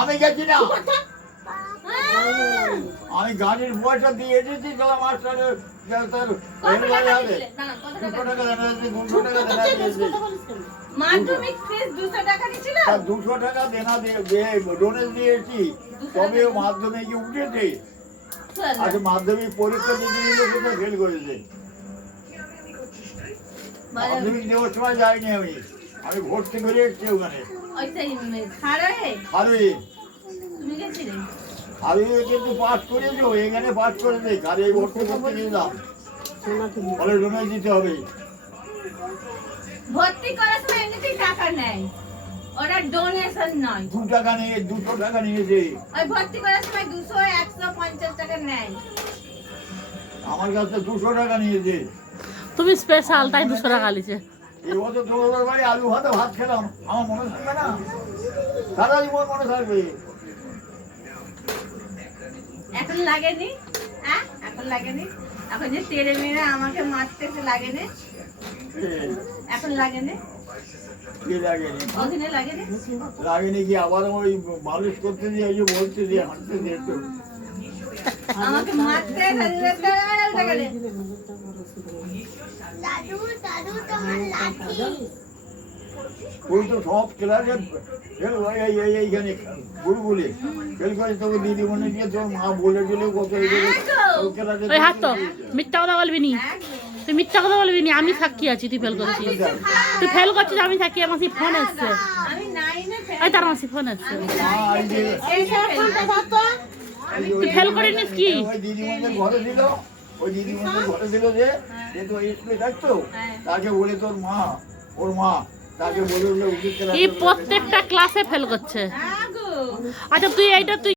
আমি গেছি না, আমি গাড়ির পয়সা দিয়ে এসেছি। তাহলে মাস্টারের মাধ্যমিক ফিস 200 টাকা নিছিল। 200 টাকা দেনা দিয়ে ডোনেট দিয়েছি, তবে মাধ্যমিকে উঠেছে। আচ্ছা, মাধ্যমিক পরীক্ষা দিতে গেলে কোথায় ফেল করেছে? মাধ্যমিক দেওয়ার সময় যাইনি আমি, আমি ভর্তি করে এসেছি ওখানে। আমি কিন্তু পাস করেছি, এখানে পাস করেছি, গাড়ি ভর্তি করতে গেলাম, ফলে ডোনেট দিতে হবে। ভর্তি করার সময় এমনিতেই টাকা নেয়, ওটা ডোনেশন নয়। 2 টাকা নিয়ে 200 টাকা নিয়েছে। ওই ভর্তি করার সময় 200 150 টাকা নেয়। আমার কাছে 200 টাকা নিয়েছে। তুমি স্পেশাল তাই 200 টাকা লিছে। এই বছর তোমাদের বাড়ি আলু ভাত খেলাম, আমার মনে থাকবে না? সারা জীবন মনে থাকবে। এখন লাগেনি? হ্যাঁ, এখন লাগেনি? এখন যে তেরে মেরে আমাকে মারতেছে লাগেনি? এখন লাগেনি? কি লাগেনি? ওখানে লাগেনি? লাগেনি কি? আবার ওই মালিশ করতে দিয়ে এই যে বলতে দিয়ে হাঁটতে দিয়ে তো আমাকে মারতে টাকা দে। দাদু দাদু তোমার লাঠি। ওই তো সব ক্লাসে ফেল এইখানে বুলবুলি ফেল করে, তোকে দিদিমণি দিয়ে তোর মা বলে দিলে কত ওই হাত তো মিথ্যা কথা বলবি নি, তুই মিথ্যা কথা বলবি নি, আমি সাক্ষী আছি তুই ফেল করেছিস। তুই ফেল করছিস, আমি সাক্ষী। আমার সেই ফোন এসছে, আমি নাইনে এই তার মাসি ফোন এসছে। এই ফোনটা ধরতো। তুই ফেল করিনিস কি? ওই দিদিমণির ঘরে ছিল, ওই দিদিমণির ঘরে ছিল যে তো স্কুলে থাকতো, তাকে বলে তোর মা, ওর মা তাকে বলে উঠে এই প্রত্যেকটা ক্লাসে ফেল করছে। আগো আচ্ছা তুই এইটা তুই